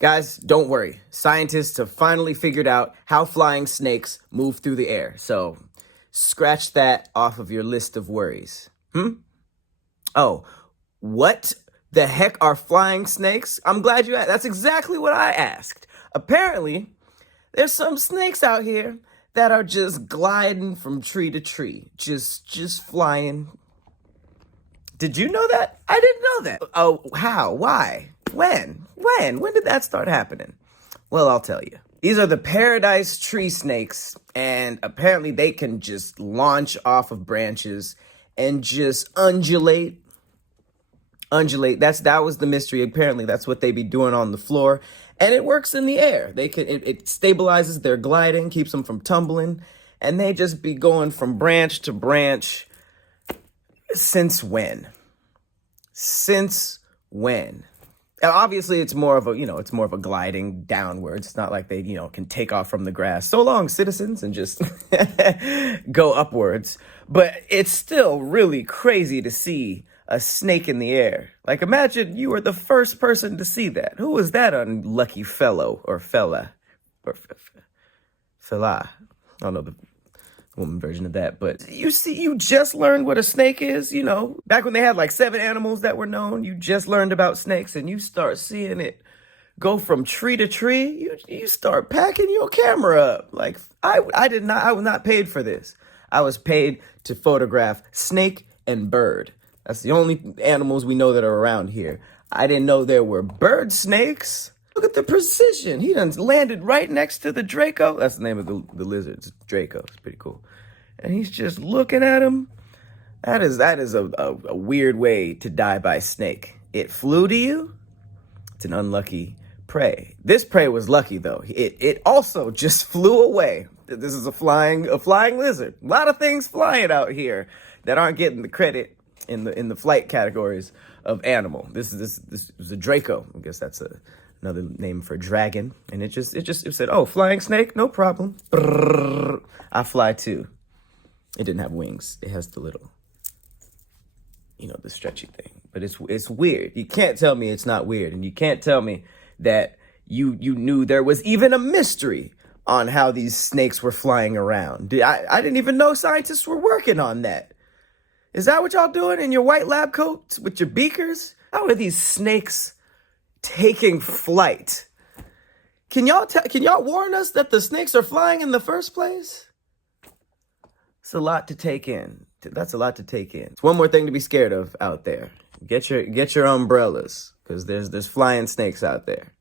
Guys, don't worry. Scientists have finally figured out how flying snakes move through the air. So scratch that off of your list of worries. Oh, what the heck are flying snakes? I'm glad you asked. That's exactly what I asked. Apparently, there's some snakes out here that are just gliding from tree to tree, just flying. Did you know that? I didn't know that. Oh, how? Why? When? When did that start happening? Well, I'll tell you. These are the paradise tree snakes, and apparently they can just launch off of branches and just undulate. That was the mystery. Apparently that's what they be doing on the floor, and it works in the air. It stabilizes their gliding, keeps them from tumbling, and they just be going from branch to branch. Since when? Since when? And obviously, it's more of a gliding downwards. It's not like they, can take off from the grass. So long, citizens, and just go upwards. But it's still really crazy to see a snake in the air. Like, imagine you were the first person to see that. Who was that unlucky fellow or fella or fella? I don't know the woman version of that, but you just learned what a snake is. Back when they had like 7 animals that were known, you just learned about snakes, and you start seeing it go from tree to tree. You start packing your camera up. Like, I was not paid for this. I was paid to photograph snake and bird. That's the only animals we know that are around here. I didn't know there were bird snakes. Look at the precision. He done landed right next to the Draco. That's the name of the lizard. It's Draco. It's pretty cool. And he's just looking at him. That is a weird way to die by snake. It flew to you. It's an unlucky prey. This prey was lucky though. It also just flew away. This is a flying lizard. A lot of things flying out here that aren't getting the credit in the flight categories of animal. This is a Draco. I guess that's another name for dragon. And it said, "Oh, flying snake, no problem. Brrr, I fly too." It didn't have wings. It has the little, the stretchy thing. But it's weird. You can't tell me it's not weird, and you can't tell me that you knew there was even a mystery on how these snakes were flying around. I didn't even know scientists were working on that. Is that what y'all doing in your white lab coats with your beakers? How are these snakes taking flight? Can y'all warn us that the snakes are flying in the first place? It's a lot to take in. That's a lot to take in. It's one more thing to be scared of out there. Get your umbrellas, because there's flying snakes out there.